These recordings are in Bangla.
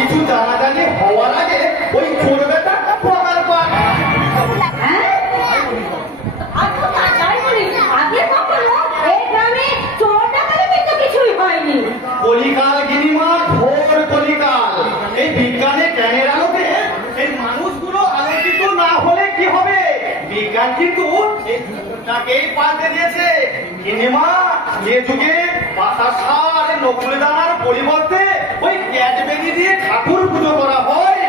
কিছু জানাজানি হওয়ার আগে ওই চোরবেটা প্রকার পান। কলিকাল গিনিমা, ঘোর কলিকাল। এই বিজ্ঞানে জ্ঞানের আলোকে এই মানুষগুলো আলোচিত না হলে কি হবে? বিজ্ঞান কিন্তু তাকেই পাল্টে দিয়েছে। গিনিমা, যে যুগে বাতাসার নকুল দানার পরিবর্তে ওই ক্যাডবেরি দিয়ে ঠাকুর পুজো করা হয়,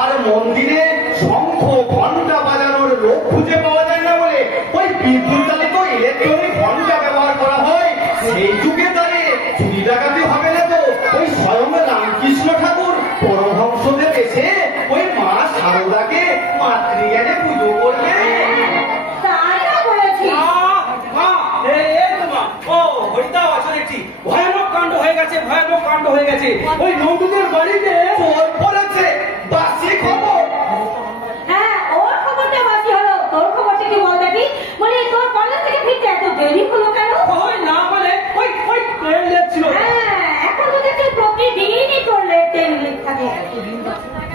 আর মন্দিরে শঙ্খ ঘন্টা বাজানোর লোক খুঁজে পাওয়া যায় না বলে ওই বিদ্যুৎ চালিত ইলেকট্রনিক ঘন্টা ব্যবহার করা হয়, সেই যুগে দাঁড়িয়ে চুরি ডাকাতি হবে না তো ওই স্বয়ং রামকৃষ্ণ ঠাকুর পরমহংসদেব এসে ওই মা শারদাকে মাতৃজ্ঞানে পুজো করবে। ভয়ানক কাণ্ড হয়ে গেছে, ভয়ানক কাণ্ড হয়ে গেছে। ওই নৌটুদের বাড়িতে চোর পড়েছে, বাসি খবর। হ্যাঁ, ওর খবরটা বাসি হলো। তোর খবরটা কি বল দেখি? মানে তোর কলেজ থেকে ফিরতে এত দেরি হলো কেন? ওই না মানে ওই ট্রেন লেট ছিল। হ্যাঁ, এখন তো দেখছি প্রতিদিনই তোর লেট ট্রেন লেট থাকে।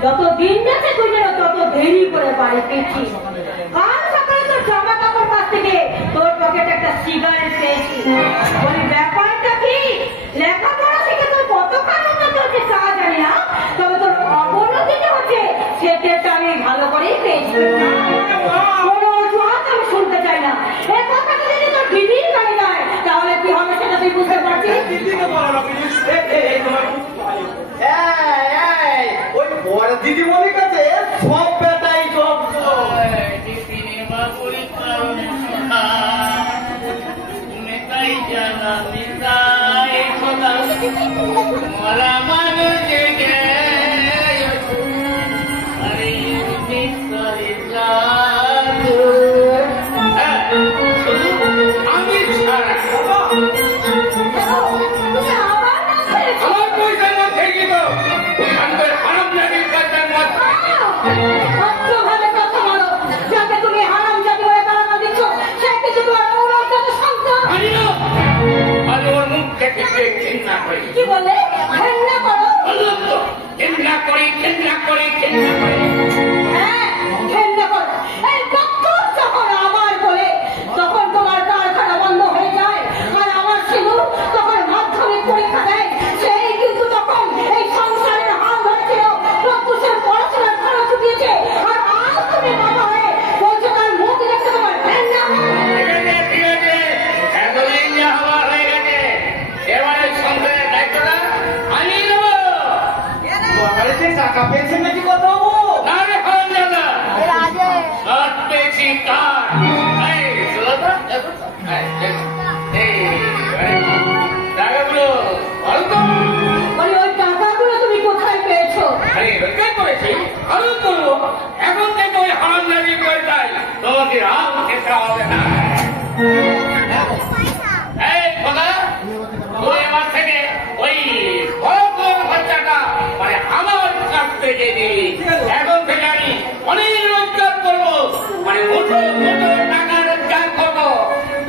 যত দিন যাচ্ছে তুই যেন তত দেরি করে বাড়ি ফিরছি। কাল সকালে তোর জামা কাপড় কাছ থেকে তোর পকেটে একটা সিগারেট পেয়েছি। বলি ব্যাপারটা কি? লেখাপড়া থেকে তোর কতক্ষণ উন্নতি হচ্ছে তা জানি না, তবে তোর অবনতিটা হচ্ছে সেটা আমি ভালো করেই পেয়েছি। কোনো অজুহাত আমি শুনতে চাই না। এ কথাটা যদি তোর দিদির কানে যায় তাহলে কি হবে সেটা তুই বুঝতে পারছিস? দিদিকে বলো না প্লিজ। ওই বড় দিদিমণির কাছে সব বেটাই জব্দ। কি বলে? ঘেন্না করো? ঘেন্না করি, ঘেন্না করি, ঘেন্না করি। হ্যাঁ, ঘেন্না করো। এই ডক্টর যখন আমার বলে তখন তোমার কারখানা বন্ধ হয়ে যায়, আর আমার শিশু তখন মাধ্যমিক পরীক্ষা দেয়, সেই কিন্তু তখন এই সংসারের হাল ধরেছিল, প্রত্যুষের পড়াশোনার খরচ উঠিয়েছে, আর আজ তুমি বাবা হয়ে বলছো তার মুখ দেখতে তোমার ঘেন্না। ঠিক আছে, এতদিন যা হওয়া হয়ে গেছে, এবারে সংসারের দায়িত্বটা আমি নেব। বাড়িতে টাকা পেয়েছে নাকি কথা বলবো? আরে হন দাদা, কাঠ পেয়েছি কাঠ। টাকাগুলো অল্প বলে ওই টাকাগুলো তুমি কোথায় পেয়েছো? আরে রোজগার করেছি, আরো করবো। এখন থেকে ওই হারামজাদি পয়সায় তোমাকে রাত খেতে হবে না। এই খোদা, তুই আমার থেকে ওই বড় বড় খরচাটা মানে আমার কাছ থেকে দিবি। এখন থেকে আমি অনেক রোজগার করবো, মানে মোটো মোটো টাকা রোজগার করবো।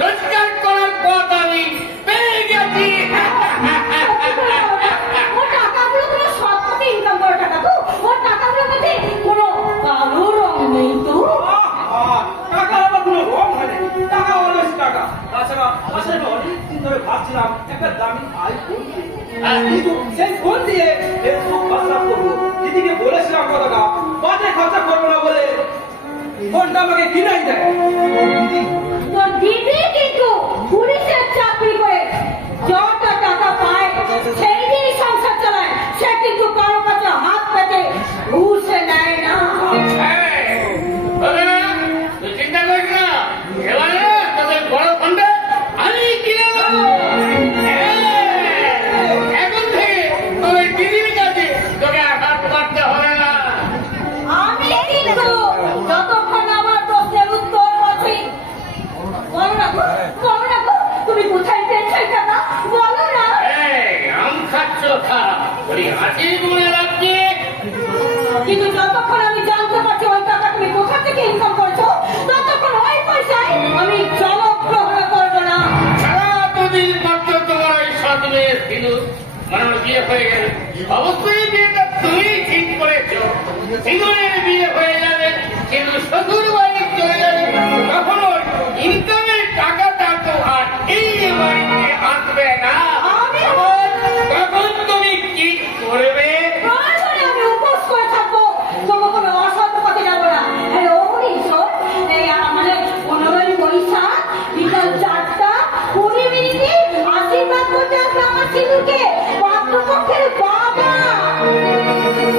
রোজগার করার পথ আমি পেয়ে গেছি। ও টাকাগুলো তুমি সৎ পথে ইনকাম করো টাকা তো? ও টাকাগুলোর মধ্যে কোনো কালো রং নেই তো? টাকা আবার কোনো রং হয় না, টাকা অলওয়েজ টাকা। তাছাড়া আসলে অনেকদিন ধরে ভাবছিলাম একটা দামি আইফোন কিন্তু সেই ফোন দিয়ে ফেসবুক হোয়াটসঅ্যাপ করবো। দিদিকে বলেছিলাম কথাটা, বাজে খরচা করবো না বলে ফোনটা আমাকে কিনাই দেয়। তোর দিদি কিন্তু পুলিশের চাকরি করে যত টাকা পায় সেই দিয়েই সংসার চালায়, সে কিন্তু কারো কাছে হাত পেতে ঘুষে নেয় না। তুই চিন্তা করিস না, এবারে তোদের বড় ফোনটা আমি কিনে দেবো। এখন থেকে তোর দিদির কাছে তোকে আঘাত করতে হবে না। আমি কিন্তু যতক্ষণ আমার প্রশ্নের উত্তর পাচ্ছি, বলো না গো, বলো না গো, তুমি কোথায় পেয়েছো এই টাকা? বলো না। আম খাচ্ছ খা, বলি হাসি মনে রাখছি। কিন্তু যতক্ষণ আমি জানতে পারছি ওই টাকা তুমি কোথা থেকে ইনকাম করছো, ততক্ষণ ওই পয়সায় আমি জনগ্রহণ করবো না। সারা দুদিন মাত্র তোমার ওই সাত মেয়ে ছিল, মানে বিয়ে হয়ে গেল। অবশ্যই বিয়েটা তুমি সিঁদুরের বিয়ে হয়ে যাবে, কিন্তু শ্বশুর বাড়ি চলে যাবে, তখন ওর ইনকামের টাকাটা তো আর এই বাড়িতে আসবে না। তখন তুমি কি করবে? প্রয়োজনে আমি উপোস করে থাকবো, তবু কোনো অসৎ পথে যাবো না। আরে অমনি শোন, এই মানে 15ই বৈশাখ বিকাল 4টা 20 মিনিটে আশীর্বাদ করতে আসবে আমার সিঁদুরকে পাত্রপক্ষের বাবা।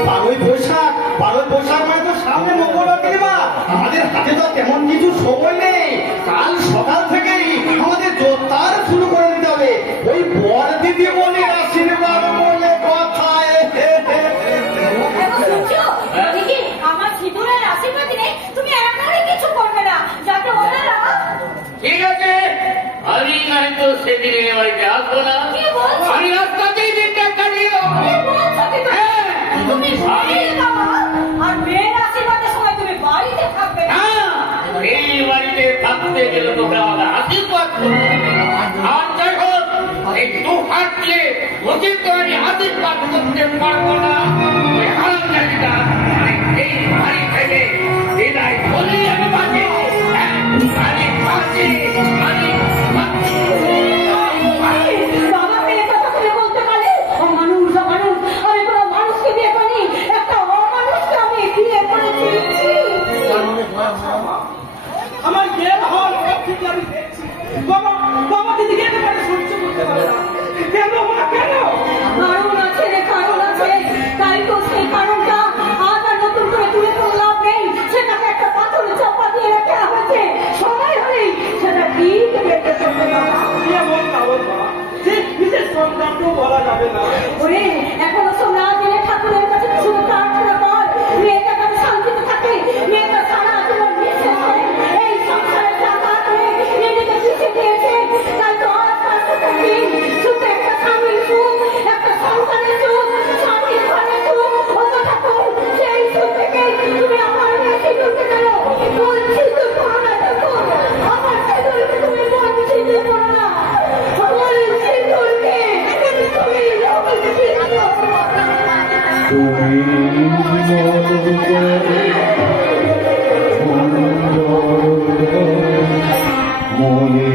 12ই বৈশাখ মানে তো সামনে মঙ্গলবার দিবা। আমাদের হাতে তো তেমন কিছু সময় নেই। কাল সকাল থেকেই আমাদের জোরদার শুরু করে দিতে হবে। ওই বর দিদি বলে আশীর্বাদ বলে কথায়। শুনছো? দেখি আমার সিঁদুরের আশীর্বাদ নেই, তুমি এমনই কিছু করবে না যাতে ওনারা। ঠিক আছে, আমি হয়তো সেদিনের বাড়িতে আসবো না। কি বলছো? আমি রাস্তাতেই দিনটা কাটিয়ে দেবো। কি বলছো কি তুমি? তুমি মেয়ে বাবা, আর মেয়ের আশীর্বাদের সময় তুমি বাড়িতে থাকবে না। এই বাড়িতে থাকতে গেলে তোকে আমাকে আশীর্বাদ করতে হবে। আর যাই হোক, এই 2 হাত দিয়ে ওদের তো আমি আশীর্বাদ করতে পারবো না। ওই হারামজাদিটা এই বাড়ি থেকে বিদায় বলেই আমি বাঁচি। আমি বাঁচি, আমি বাঁচি। বাবা মেয়ে কথা তুমি বলতে পারলে? অমানুষ অমানুষ, আমি কোনো মানুষকে বিয়ে করিনি, একটা অমানুষকে আমি বিয়ে করেছি। আমার জ্ঞান হওয়ার পর থেকে আমি দেখছি বাবা দিদিকে একেবারে সহ্য করতে পারে না। কেন মা, কেন? কারণ আছে রে, কারণ আছে। তাই তো সেই কারণটা আজ আর নতুন করে তুলে কোনো লাভ নেই। সেটাকে একটা পাথরে চাপা দিয়ে রেখে হয়েছে, সময় হলেই সেটা ঠিক বেঁচে চলবে বাবা। এমন কারণ মা যে নিজের সন্তানকেও বলা যাবে না। ওরে এখনো সব না জেনে ঠাকুরের কাছে শুধু প্রার্থনা কর, মেয়েটা কাছে শান্তিতে থাকে। মেয়েটা সারা জীবন বিশ্বাস করে এই সংসারের টাকা করে নিজেকে পিছিয়ে দিয়েছে। তাই তো আজ তার সুখের দিন, শুধু একটা স্বামীর সুখ, একটা সংসারের সুখ, স্বামীর ঘরের সুখ। ওগো ঠাকুর, সেই সুখ থেকে তুমি আমার মেয়ে সিঁদুরকে দিল। বঞ্চিত করো না ঠাকুর, আমার সিঁদুরকে তুমি বঞ্চিত করো না। আমার সিঁদুরকে তুমি বঞ্চিত করো না। মনে